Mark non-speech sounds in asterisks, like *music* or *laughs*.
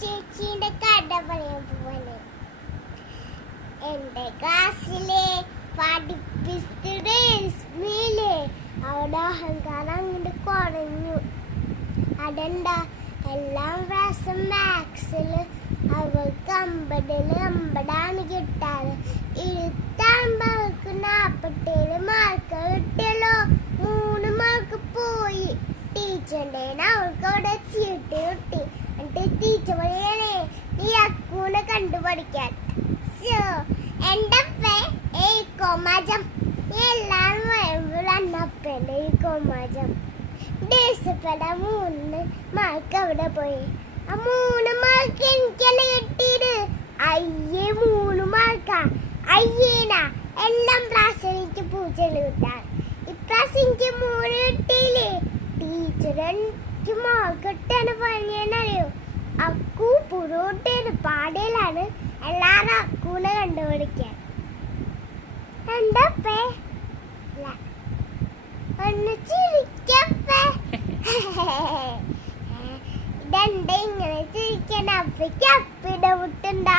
ചേച്ചീന്റെ കഥ പറയാൻ പോവാണ് എന്റെ ക്ലാസ്സിലെ പഠിപ്പിച്ചിട്ട് ഇസ്മിയിലെ അവിടെ അഹങ്കാരം അങ്ങോട്ട് കുറഞ്ഞു. അതെന്താ? എല്ലാം പ്രാവശ്യം മാത്സിൽ അവൾക്ക് അമ്പതിൽ അമ്പതാണ് കിട്ടാറ്. ഇരുത്താകുമ്പോ അവൾക്ക് നാപ്പത്തേഴ് മാർക്ക് കിട്ടിയല്ലോ. മൂന്ന് മാർക്ക് പോയി. ടീച്ചറിന്റെ അവിടെ ചീട്ട് ടീച്ചർ പറയണേ നീ അക്കൂനെ കണ്ടുപഠിക്കാൻ. So, എന്റെ പേ ഈ കൊമാജം. എല്ലാം അന്നപ്പന്റെ ഈ കൊമാജം. ദേശപ്പട മൂന്ന് മാർക്ക് അവിടെ പോയി. ആ മൂന്ന് മാർക്ക് എനിക്കല്ല കിട്ടിയത്? അയ്യേ മൂന്ന് മാർക്കാ അയ്യേനാ എല്ലാം പ്രാവശ്യം എനിക്ക് പൂജകൾ കിട്ടാൻ. ഇപ്രാവശ്യം എനിക്ക് എനിക്ക് അക്കു പുറോട്ടയുടെ പാടയിലാണ് എല്ലാരും അക്കൂനെ കണ്ടുപിടിക്കാൻ. എന്താ *laughs* ഇങ്ങനെ ചിരിക്കാൻ അപ്പയ്ക്ക് അപ്പിട വിട്ടുണ്ടാ